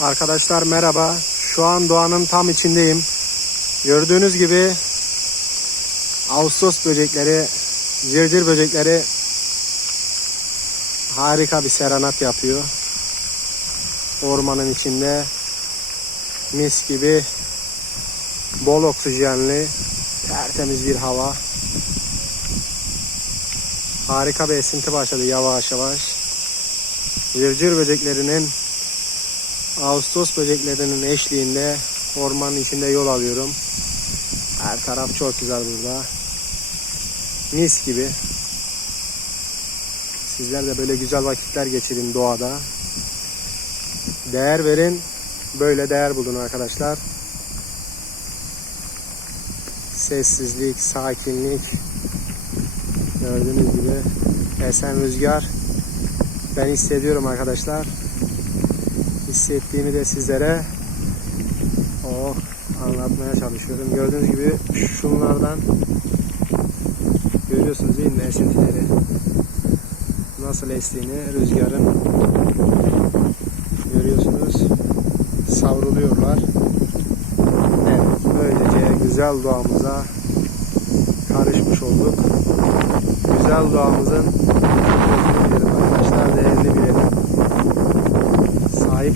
Arkadaşlar merhaba. Şu an doğanın tam içindeyim. Gördüğünüz gibi Ağustos böcekleri, cırcır böcekleri harika bir serenat yapıyor. Ormanın içinde mis gibi bol oksijenli tertemiz bir hava. Harika bir esinti başladı yavaş yavaş. Cırcır böceklerinin Ağustos böceklerinin eşliğinde ormanın içinde yol alıyorum. Her taraf çok güzel burada. Mis gibi. Sizler de böyle güzel vakitler geçirin doğada. Değer verin. Böyle değer bulun arkadaşlar. Sessizlik, sakinlik. Gördüğünüz gibi esen rüzgar. Ben hissediyorum arkadaşlar hissettiğimi de sizlere oh, anlatmaya çalışıyorum. Gördüğünüz gibi şunlardan görüyorsunuz değil mi esintileri? Nasıl estiğini rüzgarın görüyorsunuz. Savruluyorlar. Evet, böylece güzel doğamıza karışmış olduk. Güzel doğamızın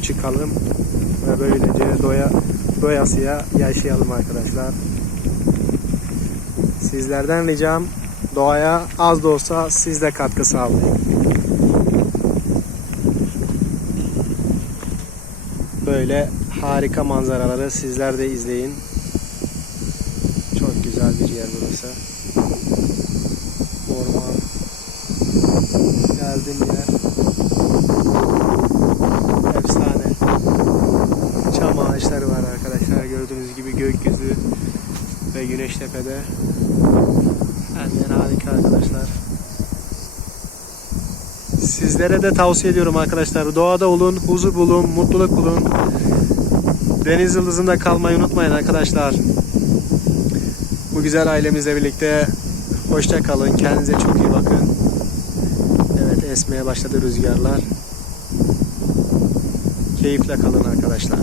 çıkalım ve böylece doya doyasıya yaşayalım arkadaşlar. Sizlerden ricam doğaya az da olsa siz de katkı sağlayın. Böyle harika manzaraları sizler de izleyin. Çok güzel bir yer burası. Orman. Geldiğim yer ve güneş tepede. Her yer harika arkadaşlar. Sizlere de tavsiye ediyorum arkadaşlar. Doğada olun, huzur bulun, mutluluk bulun. Deniz yıldızında kalmayı unutmayın arkadaşlar. Bu güzel ailemizle birlikte hoşça kalın. Kendinize çok iyi bakın. Evet esmeye başladı rüzgarlar. Keyifle kalın arkadaşlar.